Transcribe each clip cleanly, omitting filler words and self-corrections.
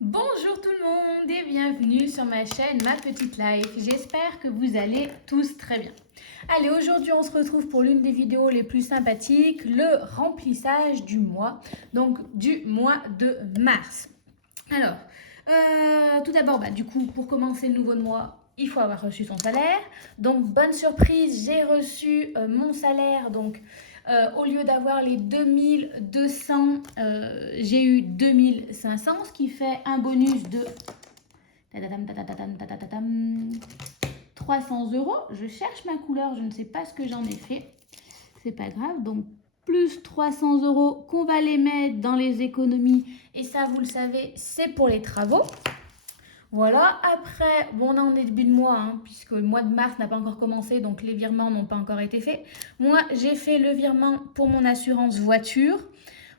Bonjour tout le monde et bienvenue sur ma chaîne Ma Petite Life. J'espère que vous allez tous très bien. Allez, aujourd'hui on se retrouve pour l'une des vidéos les plus sympathiques, le remplissage du mois, donc du mois de mars. Alors, tout d'abord, du coup, pour commencer le nouveau mois, il faut avoir reçu son salaire. Donc, bonne surprise, j'ai reçu mon salaire. Donc, au lieu d'avoir les 2200, j'ai eu 2500, ce qui fait un bonus de 300 euros. Je cherche ma couleur, je ne sais pas ce que j'en ai fait. C'est pas grave. Donc, plus 300 euros qu'on va les mettre dans les économies. Et ça, vous le savez, c'est pour les travaux. Voilà, après, bon, on est en début de mois, puisque le mois de mars n'a pas encore commencé, donc les virements n'ont pas encore été faits. Moi, j'ai fait le virement pour mon assurance voiture.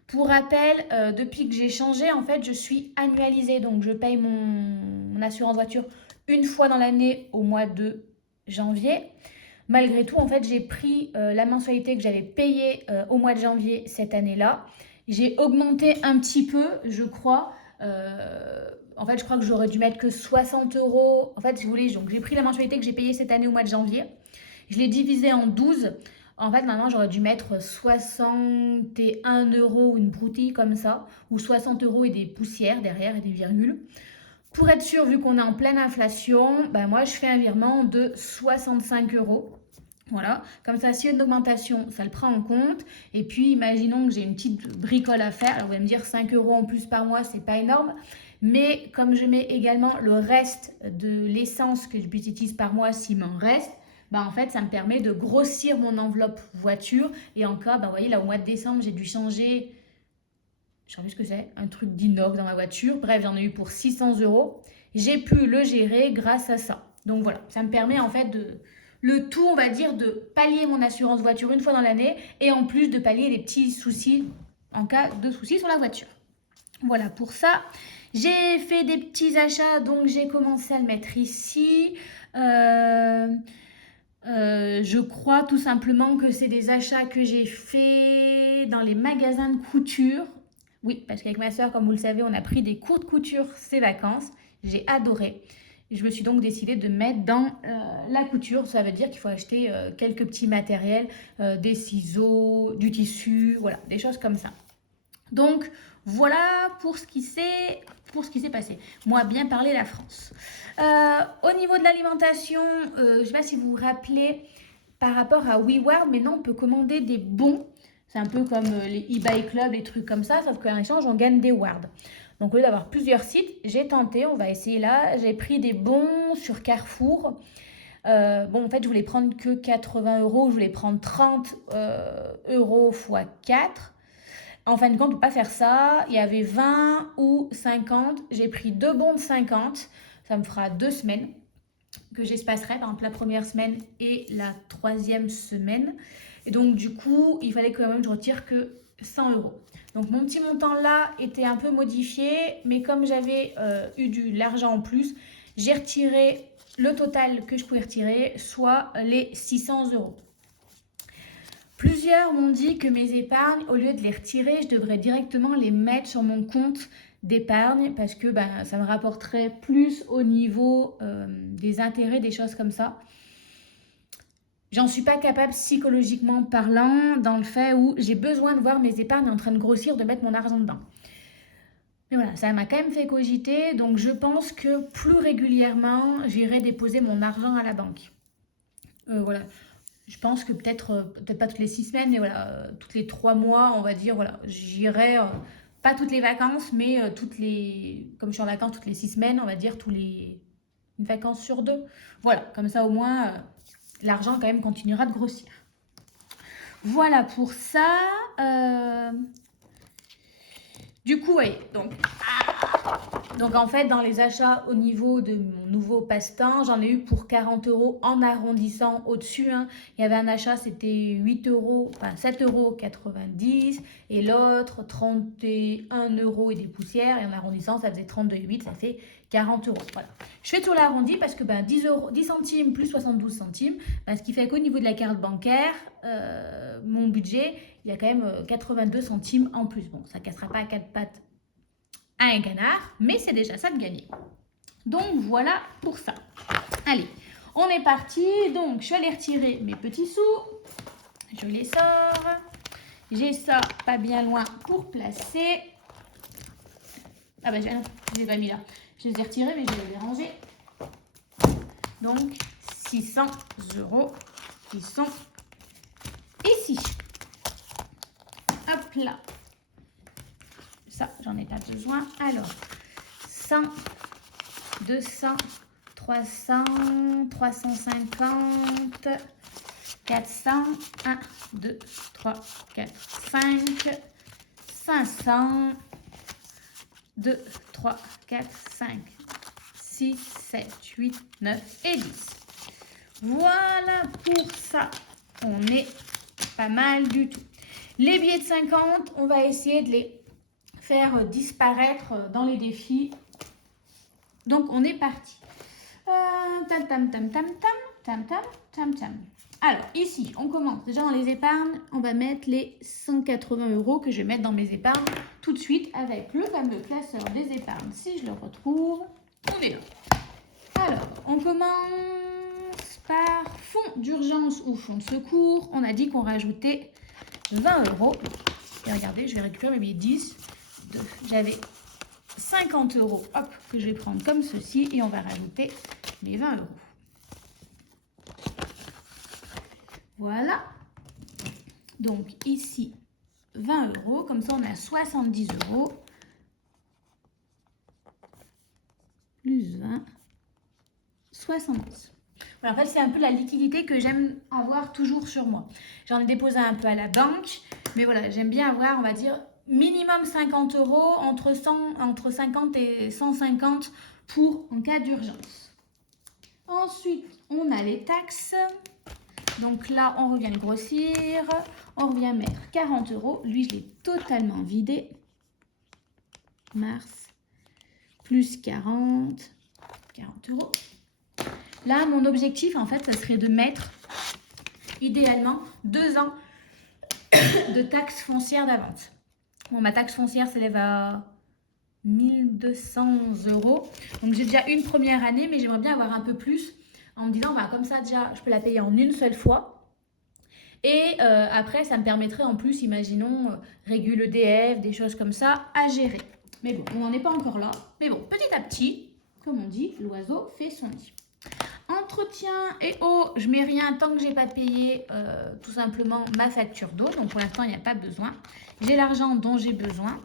Pour rappel, depuis que j'ai changé, en fait, je suis annualisée, donc je paye mon assurance voiture une fois dans l'année au mois de janvier. Malgré tout, en fait, j'ai pris la mensualité que j'avais payée au mois de janvier cette année-là. J'ai augmenté un petit peu, je crois. En fait, je crois que j'aurais dû mettre que 60 euros. En fait, si vous voulez, donc j'ai pris la mensualité que j'ai payée cette année au mois de janvier. Je l'ai divisée en 12. En fait, maintenant, j'aurais dû mettre 61 euros, une broutille comme ça, ou 60 euros et des poussières derrière et des virgules. Pour être sûr, vu qu'on est en pleine inflation, moi, je fais un virement de 65 euros. Voilà, comme ça, s'il y a une augmentation, ça le prend en compte. Et puis, imaginons que j'ai une petite bricole à faire. Alors, vous allez me dire 5 euros en plus par mois, c'est pas énorme. Mais comme je mets également le reste de l'essence que j'utilise par mois, s'il m'en reste, en fait, ça me permet de grossir mon enveloppe voiture. Et encore, vous voyez, là, au mois de décembre, j'ai dû changer, je sais plus ce que c'est, un truc d'inox dans ma voiture. Bref, j'en ai eu pour 600 euros. J'ai pu le gérer grâce à ça. Donc voilà, ça me permet en fait le tout, on va dire, de pallier mon assurance voiture une fois dans l'année et en plus de pallier les petits soucis en cas de soucis sur la voiture. Voilà pour ça. J'ai fait des petits achats, donc j'ai commencé à le mettre ici. Je crois tout simplement que c'est des achats que j'ai fait dans les magasins de couture. Oui, parce qu'avec ma soeur, comme vous le savez, on a pris des cours de couture ces vacances. J'ai adoré. Je me suis donc décidée de mettre dans la couture. Ça veut dire qu'il faut acheter quelques petits matériels, des ciseaux, du tissu, voilà, des choses comme ça. Donc voilà pour ce qui s'est passé. Moi, bien parler la France. Au niveau de l'alimentation, je ne sais pas si vous vous rappelez par rapport à WeWard, maintenant on peut commander des bons. C'est un peu comme les eBay Club, les trucs comme ça, sauf qu'en échange, on gagne des wards. Donc au lieu d'avoir plusieurs sites, j'ai tenté, on va essayer là. J'ai pris des bons sur Carrefour. En fait, je voulais prendre que 80 euros, je voulais prendre 30 euros x 4. En fin de compte, on ne peut pas faire ça. Il y avait 20 ou 50. J'ai pris deux bons de 50. Ça me fera 2 semaines que j'espacerai, par exemple la première semaine et la troisième semaine. Et donc, du coup, il fallait quand même que je retire que 100 euros. Donc, mon petit montant là était un peu modifié, mais comme j'avais eu de l'argent en plus, j'ai retiré le total que je pouvais retirer, soit les 600 euros. Plusieurs m'ont dit que mes épargnes, au lieu de les retirer, je devrais directement les mettre sur mon compte d'épargne parce que ça me rapporterait plus au niveau des intérêts, des choses comme ça. J'en suis pas capable psychologiquement parlant dans le fait où j'ai besoin de voir mes épargnes en train de grossir, de mettre mon argent dedans. Mais voilà, ça m'a quand même fait cogiter, donc je pense que plus régulièrement, j'irai déposer mon argent à la banque. Voilà. Je pense que peut-être pas toutes les 6 semaines, mais voilà, toutes les 3 mois, on va dire, voilà, j'irai, pas toutes les vacances, mais comme je suis en vacances toutes les 6 semaines, on va dire une vacance sur 2. Voilà, comme ça au moins, l'argent quand même continuera de grossir. Voilà pour ça. Du coup, oui, donc en fait, dans les achats au niveau de mon nouveau passe-temps, j'en ai eu pour 40 euros en arrondissant au-dessus. Il y avait un achat, c'était 8 euros, enfin 7,90 € et l'autre 31 euros et des poussières. Et en arrondissant, ça faisait 32,8, ça fait 40 euros. Voilà. Je fais tout l'arrondi parce que 10 centimes plus 72 centimes, ce qui fait qu'au niveau de la carte bancaire, mon budget, il y a quand même 82 centimes en plus. Bon, ça ne cassera pas à quatre pattes à un canard, mais c'est déjà ça de gagner. Donc voilà pour ça. Allez, on est parti. Donc je vais aller retirer mes petits sous. Je les sors. J'ai ça pas bien loin pour placer. Ah ben je ne les ai pas mis là. Je les ai retirés mais je vais les ranger. Donc 600 € qui sont ici. Hop là. Ça, j'en ai pas besoin. Alors, 100, 200, 300, 350, 400, 1, 2, 3, 4, 5, 500, 2, 3, 4, 5, 6, 7, 8, 9 et 10. Voilà pour ça. On est pas mal du tout. Les billets de 50, on va essayer de les faire disparaître dans les défis. Donc, on est parti. Tam, tam, tam, tam, tam, tam, tam, tam, tam. Alors, ici, on commence déjà dans les épargnes. On va mettre les 180 € que je vais mettre dans mes épargnes tout de suite avec le fameux classeur des épargnes. Si je le retrouve, on est là. Alors, on commence par fonds d'urgence ou fonds de secours. On a dit qu'on rajoutait 20 €. Et regardez, je vais récupérer mes billets 10. J'avais 50 €, hop, que je vais prendre comme ceci. Et on va rajouter les 20 €. Voilà. Donc ici, 20 €. Comme ça, on a 70 €. Plus 20, 70. Voilà, en fait, c'est un peu la liquidité que j'aime avoir toujours sur moi. J'en ai déposé un peu à la banque. Mais voilà, j'aime bien avoir, on va dire, minimum 50 €, entre 50 et 150 pour en cas d'urgence. Ensuite, on a les taxes. Donc là, on revient le grossir. On revient mettre 40 €. Lui, je l'ai totalement vidé. Mars, plus 40 €. Là, mon objectif, en fait, ça serait de mettre, idéalement, 2 ans de taxe foncière d'avance. Bon, ma taxe foncière s'élève à 1200 €. Donc, j'ai déjà une première année, mais j'aimerais bien avoir un peu plus en me disant, bah, comme ça, déjà, je peux la payer en une seule fois. Et après, ça me permettrait en plus, imaginons, régule EDF, des choses comme ça, à gérer. Mais bon, on n'en est pas encore là. Mais bon, petit à petit, comme on dit, l'oiseau fait son nid. Entretien et eau, je mets rien tant que j'ai pas payé tout simplement ma facture d'eau. Donc pour l'instant, il n'y a pas besoin. J'ai l'argent dont j'ai besoin.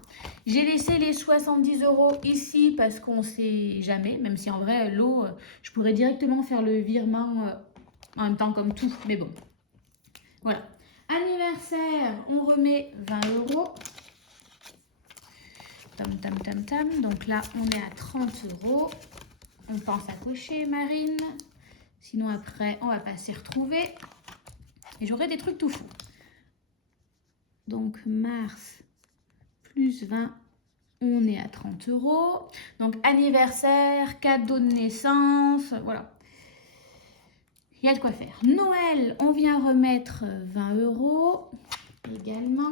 J'ai laissé les 70 € ici parce qu'on ne sait jamais. Même si en vrai, l'eau, je pourrais directement faire le virement en même temps comme tout. Mais bon, voilà. Anniversaire, on remet 20 €. Tam, tam, tam, tam. Donc là, on est à 30 €. On pense à cocher, Marine. Sinon, après, on va pas s'y retrouver. Et j'aurai des trucs tout fous. Donc, mars, plus 20, on est à 30 €. Donc, anniversaire, cadeau de naissance, voilà. Il y a de quoi faire. Noël, on vient remettre 20 € également.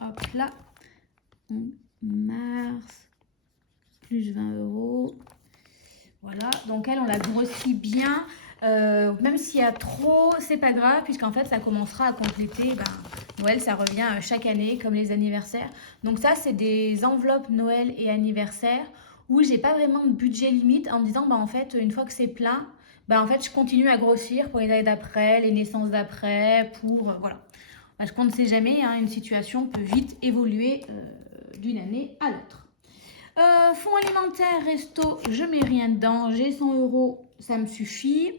Hop là. Mars, plus 20 €. Voilà, donc elle, on la grossit bien. Même s'il y a trop, c'est pas grave, puisqu'en fait, ça commencera à compléter. Noël, ça revient chaque année, comme les anniversaires. Donc ça, c'est des enveloppes Noël et anniversaire où j'ai pas vraiment de budget limite en me disant, en fait, une fois que c'est plein, en fait, je continue à grossir pour les années d'après, les naissances d'après, pour... voilà. Parce qu'on ne sait jamais, hein, une situation peut vite évoluer d'une année à l'autre. Fonds alimentaire, resto, je mets rien dedans. J'ai 100 €, ça me suffit.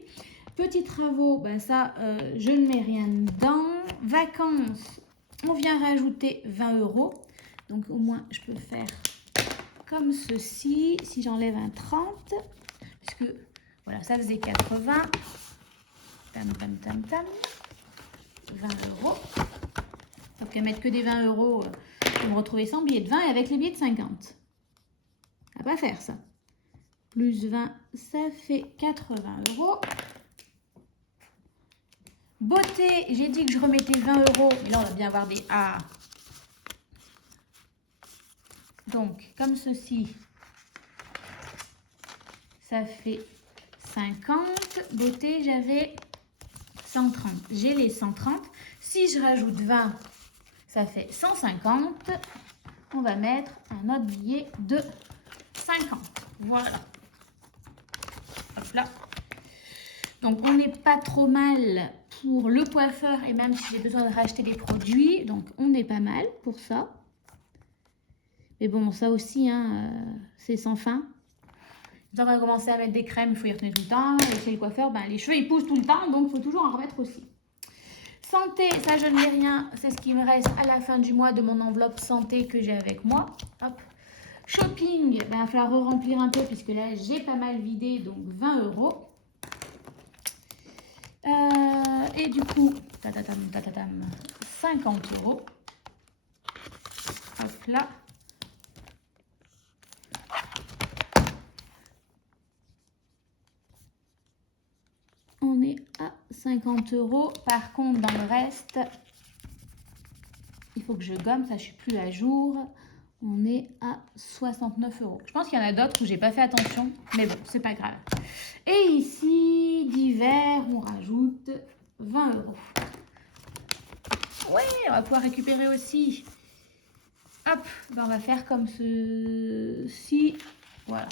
Petits travaux, ça, je ne mets rien dedans. Vacances, on vient rajouter 20 €. Donc, au moins, je peux faire comme ceci. Si j'enlève un 30, puisque, voilà, ça faisait 80. Tam, tam, tam, tam. 20 €. Faut qu'à mettre que des 20 €, je vais me retrouver sans billets de 20 et avec les billets de 50. Ça va pas faire ça. Plus 20, ça fait 80 €. Beauté, j'ai dit que je remettais 20 €, mais là on va bien avoir des A. Donc, comme ceci, ça fait 50. Beauté, j'avais 130. J'ai les 130. Si je rajoute 20, ça fait 150. On va mettre un autre billet de 50. Voilà. Hop là. Donc, on n'est pas trop mal pour le coiffeur et même si j'ai besoin de racheter des produits. Donc, on est pas mal pour ça. Mais bon, ça aussi, hein, c'est sans fin. Quand on va commencer à mettre des crèmes, il faut y retourner tout le temps. Et chez le coiffeur, ben, les cheveux, ils poussent tout le temps. Donc, il faut toujours en remettre aussi. Santé, ça, je ne mets rien. C'est ce qui me reste à la fin du mois de mon enveloppe santé que j'ai avec moi. Hop. Shopping, ben, il va falloir re-remplir un peu puisque là, j'ai pas mal vidé. Donc, 20 €. Et du coup, 50 €. Hop là. On est à 50 €. Par contre, dans le reste, il faut que je gomme, ça je suis plus à jour. On est à 69 €. Je pense qu'il y en a d'autres où j'ai pas fait attention, mais bon, c'est pas grave. Et ici, divers, on rajoute 20 €. Ouais, on va pouvoir récupérer aussi. Hop, ben on va faire comme ceci. Voilà.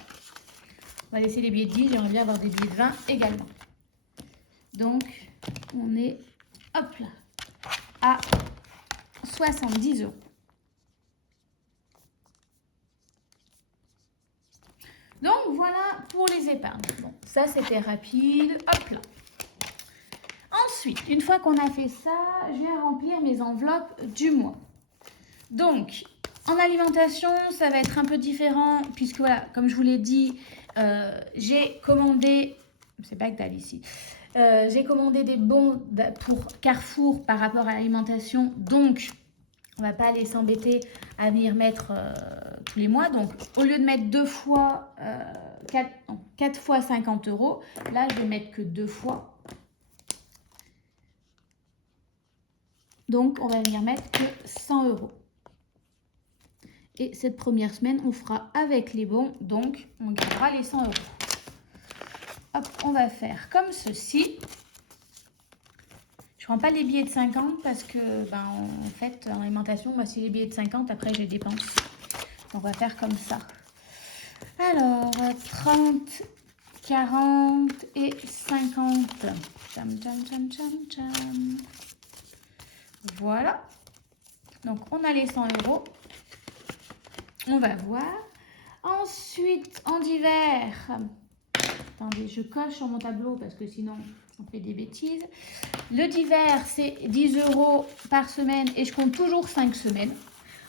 On va laisser les billets de 10, j'aimerais bien avoir des billets de 20 également. Donc, on est, hop là, à 70 €. Donc, voilà pour les épargnes. Bon, ça, c'était rapide. Hop là. Ensuite, une fois qu'on a fait ça, je viens remplir mes enveloppes du mois. Donc, en alimentation, ça va être un peu différent puisque, voilà, comme je vous l'ai dit, j'ai commandé, c'est pas que dalle ici, j'ai commandé des bons pour Carrefour par rapport à l'alimentation. Donc, on va pas aller s'embêter à venir mettre tous les mois. Donc, au lieu de mettre 4 fois 50 €, là, je vais mettre que 2 fois. Donc, on va venir mettre que 100 €. Et cette première semaine, on fera avec les bons. Donc, on gardera les 100 €. Hop, on va faire comme ceci. Je ne prends pas les billets de 50 parce que, ben, en fait, en alimentation, moi, c'est les billets de 50. Après, je les dépense. On va faire comme ça. Alors, 30, 40 et 50. Tcham, tcham, tcham, tcham, tcham. Voilà. Donc, on a les 100 €. On va voir. Ensuite, en divers. Attendez, je coche sur mon tableau parce que sinon, on fait des bêtises. Le divers, c'est 10 € par semaine et je compte toujours 5 semaines.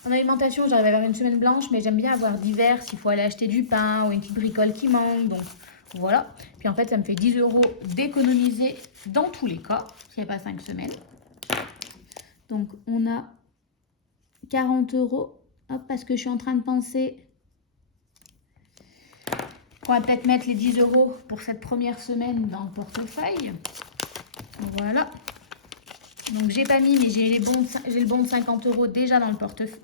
En alimentation, j'arrive à avoir une semaine blanche, mais j'aime bien avoir divers s'il faut aller acheter du pain ou une petite bricole qui manque. Donc, voilà. Puis en fait, ça me fait 10 € d'économiser dans tous les cas, s'il n'y a pas 5 semaines. Donc, on a 40 €. Hop, parce que je suis en train de penser qu'on va peut-être mettre les 10 € pour cette première semaine dans le portefeuille. Voilà. Donc, j'ai pas mis, mais j'ai le bon de 50 € déjà dans le portefeuille,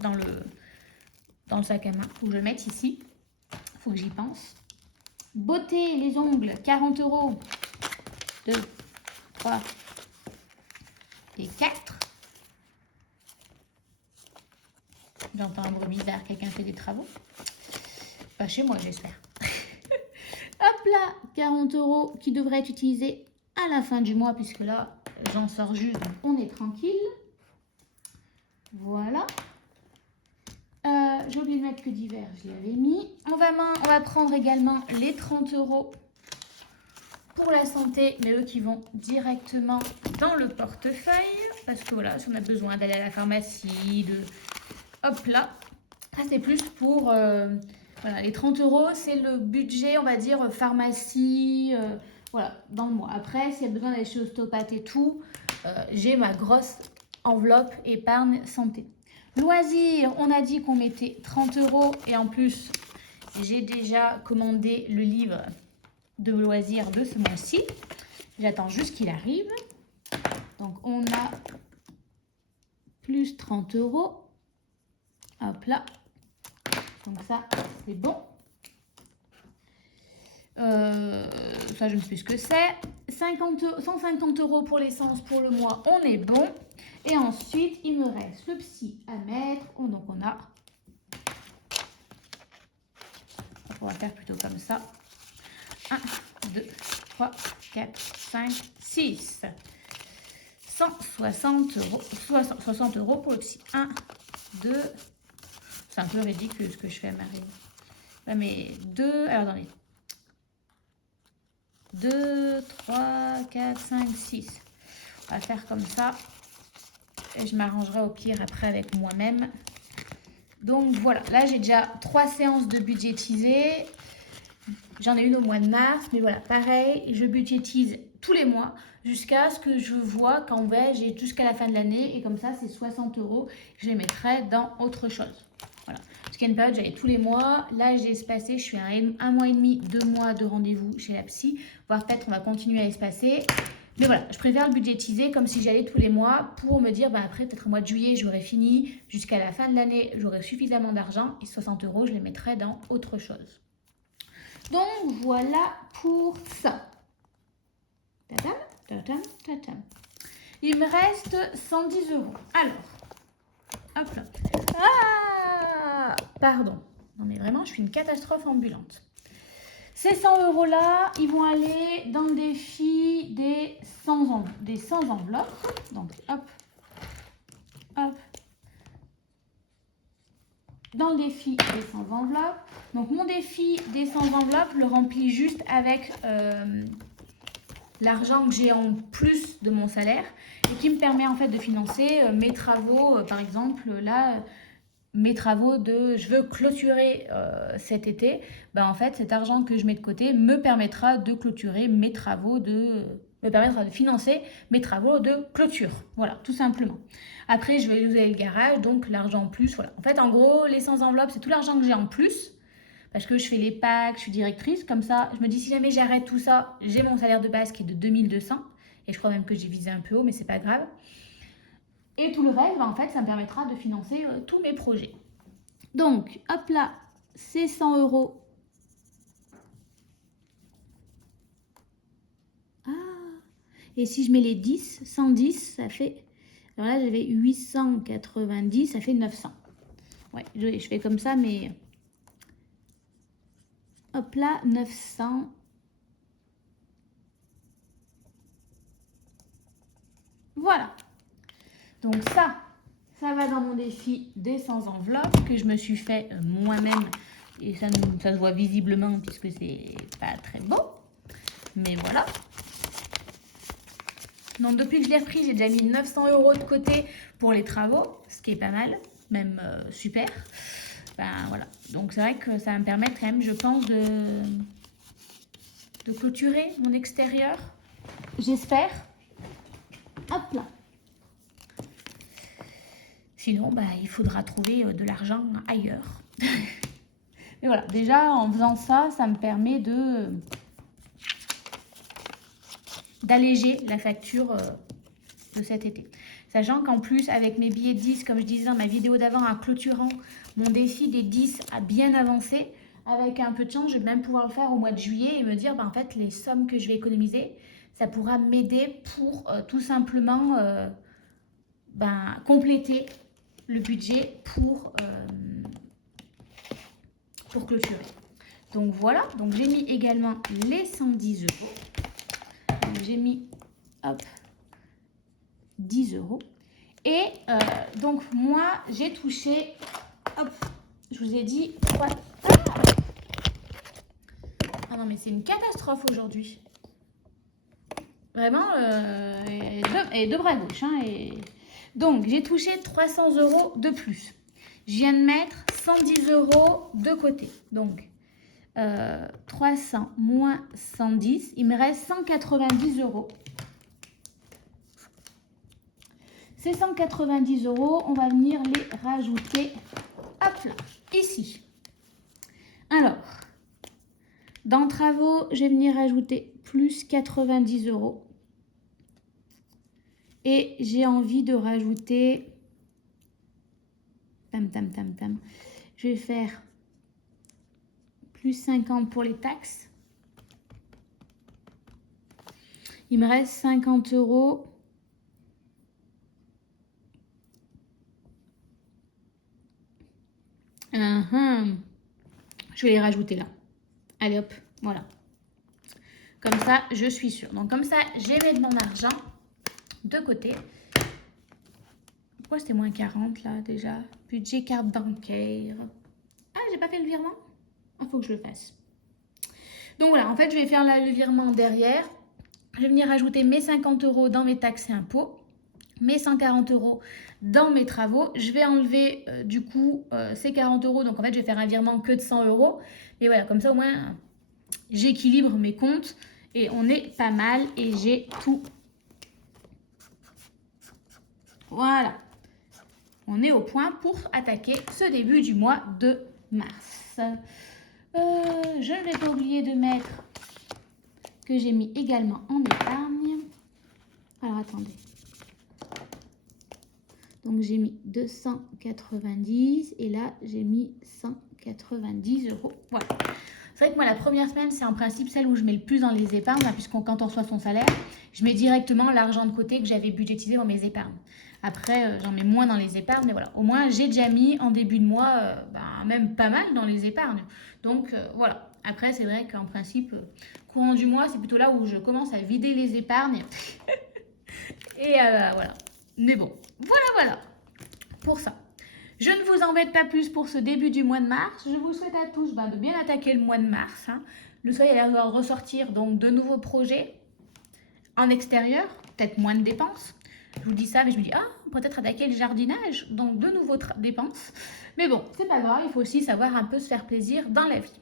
dans le sac à main. Où je le mette ici. Il faut que j'y pense. Beauté, les ongles, 40 €. 2, 3 et 4. J'entends un bruit bizarre, quelqu'un fait des travaux. Pas chez moi, j'espère. Hop là, 40 € qui devraient être utilisés à la fin du mois, puisque là, j'en sors juste, donc on est tranquille. Voilà. J'ai oublié de mettre que divers, je l'avais mis. On va prendre également les 30 € pour la santé, mais eux qui vont directement dans le portefeuille. Parce que voilà, si on a besoin d'aller à la pharmacie, hop là. Ça, c'est plus pour... voilà, les 30 €, c'est le budget, on va dire, pharmacie, voilà, dans le mois. Après, s'il y a besoin d'aller chez ostéopathe et tout, j'ai ma grosse enveloppe épargne santé. Loisirs, on a dit qu'on mettait 30 € et en plus, j'ai déjà commandé le livre de loisirs de ce mois-ci. J'attends juste qu'il arrive. Donc, on a plus 30 euros. Hop là. Donc ça, c'est bon. Ça, je ne sais plus ce que c'est. 150 euros pour l'essence pour le mois, on est bon. Et ensuite, il me reste le psy à mettre. Oh, donc, on a... On va faire plutôt comme ça. 1, 2, 3, 4, 5, 6. 160 euros. 60 euros pour le psy. 1, 2. C'est un peu ridicule ce que je fais, Marie. Ouais, mais 2. Alors, attendez. 2, 3, 4, 5, 6. On va faire comme ça. Et je m'arrangerai au pire après avec moi-même. Donc voilà, là j'ai déjà 3 séances de budgétisées. J'en ai une au mois de mars, mais voilà, pareil, je budgétise tous les mois jusqu'à ce que je vois qu'en vrai j'ai jusqu'à la fin de l'année. Et comme ça, c'est 60 euros. Je les mettrai dans autre chose. Voilà. Parce qu'il y a une période, j'allais tous les mois. Là, j'ai espacé, je suis à un mois et demi, 2 mois de rendez-vous chez la psy. Voire peut-être on va continuer à espacer. Mais voilà, je préfère le budgétiser comme si j'allais tous les mois pour me dire, après, peut-être au mois de juillet, j'aurai fini. Jusqu'à la fin de l'année, j'aurai suffisamment d'argent. Et 60 euros, je les mettrai dans autre chose. Donc, voilà pour ça. Tatam, tatam, tatam. Il me reste 110 euros. Alors, hop là. Ah, pardon. Non, mais vraiment, je suis une catastrophe ambulante. Ces 100 euros là, ils vont aller dans le défi des 100 enveloppes. Donc, hop, hop. Dans le défi des 100 enveloppes. Donc, mon défi des 100 enveloppes, je le remplis juste avec l'argent que j'ai en plus de mon salaire et qui me permet en fait de financer mes travaux. Par exemple, là... mes travaux je veux clôturer cet été, en fait cet argent que je mets de côté me permettra de clôturer mes travaux, me permettra de financer mes travaux de clôture, voilà, tout simplement. Après je vais user le garage, donc l'argent en plus, voilà. En fait en gros les 100 enveloppes c'est tout l'argent que j'ai en plus, parce que je fais les packs, je suis directrice, comme ça je me dis si jamais j'arrête tout ça, j'ai mon salaire de base qui est de 2200, et je crois même que j'ai visé un peu haut mais c'est pas grave. Et tout le reste, en fait, ça me permettra de financer tous mes projets. Donc, hop là, c'est 100 euros. Ah, et si je mets les 10, 110, ça fait... Alors là, j'avais 890, ça fait 900. Ouais, je fais comme ça, mais... Hop là, 900. Voilà. Donc ça va dans mon défi des 100 enveloppes que je me suis fait moi-même. Et ça se voit visiblement puisque c'est pas très beau. Mais voilà. Donc depuis que je l'ai repris, j'ai déjà mis 900 euros de côté pour les travaux. Ce qui est pas mal, même super. Voilà. Donc c'est vrai que ça va me permettre quand même, je pense, de clôturer mon extérieur. J'espère. Hop là. Sinon, il faudra trouver de l'argent ailleurs. Mais voilà, déjà, en faisant ça, ça me permet d'alléger la facture de cet été. Sachant qu'en plus, avec mes billets de 10, comme je disais dans ma vidéo d'avant, en clôturant mon défi des 10 a bien avancé. Avec un peu de chance, je vais même pouvoir le faire au mois de juillet et me dire, en fait, les sommes que je vais économiser, ça pourra m'aider pour tout simplement compléter le budget pour clôturer. Donc voilà, donc j'ai mis également les 110 euros. J'ai mis, hop, 10 euros. Et donc moi, j'ai touché, hop, je vous ai dit, ah non mais c'est une catastrophe aujourd'hui. Vraiment, et deux bras gauche. Hein, Donc j'ai touché 300 euros de plus. Je viens de mettre 110 euros de côté. Donc 300 moins 110, il me reste 190 euros. Ces 190 euros, on va venir les rajouter, hop là, ici. Alors, dans travaux, je vais venir rajouter plus 90 euros. Et j'ai envie de rajouter... Je vais faire plus 50 pour les taxes. Il me reste 50 €. Je vais les rajouter là. Allez hop, voilà. Comme ça, je suis sûre. Donc comme ça, j'ai mis mon argent de côté. Pourquoi c'était moins 40 là déjà? Budget carte bancaire. Ah, j'ai pas fait le virement? Ah, faut que je le fasse. Donc voilà, en fait, je vais faire le virement derrière. Je vais venir ajouter mes 50 € dans mes taxes et impôts, mes 140 € dans mes travaux. Je vais enlever du coup ces 40 €. Donc en fait, je vais faire un virement que de 100 €. Mais voilà, comme ça au moins, j'équilibre mes comptes et on est pas mal et j'ai tout. Voilà. On est au point pour attaquer ce début du mois de mars. Je ne vais pas oublier de mettre que j'ai mis également en épargne. Alors attendez. Donc j'ai mis 290 et là j'ai mis 190 €. Voilà. C'est vrai que moi la première semaine c'est en principe celle où je mets le plus dans les épargnes, puisqu'on quand on reçoit son salaire, je mets directement l'argent de côté que j'avais budgétisé dans mes épargnes. Après j'en mets moins dans les épargnes, mais voilà, au moins j'ai déjà mis en début de mois même pas mal dans les épargnes. Donc voilà. Après c'est vrai qu'en principe courant du mois c'est plutôt là où je commence à vider les épargnes. Et voilà. Mais bon, voilà pour ça. Je ne vous embête pas plus pour ce début du mois de mars. Je vous souhaite à tous de bien attaquer le mois de mars. Le soleil a l'air de ressortir donc de nouveaux projets en extérieur, peut-être moins de dépenses. Je vous dis ça, mais je me dis, peut-être attaquer le jardinage, donc de nouveaux dépenses. Mais bon, c'est pas grave, il faut aussi savoir un peu se faire plaisir dans la vie.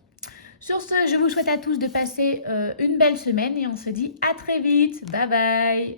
Sur ce, je vous souhaite à tous de passer une belle semaine et on se dit à très vite. Bye bye.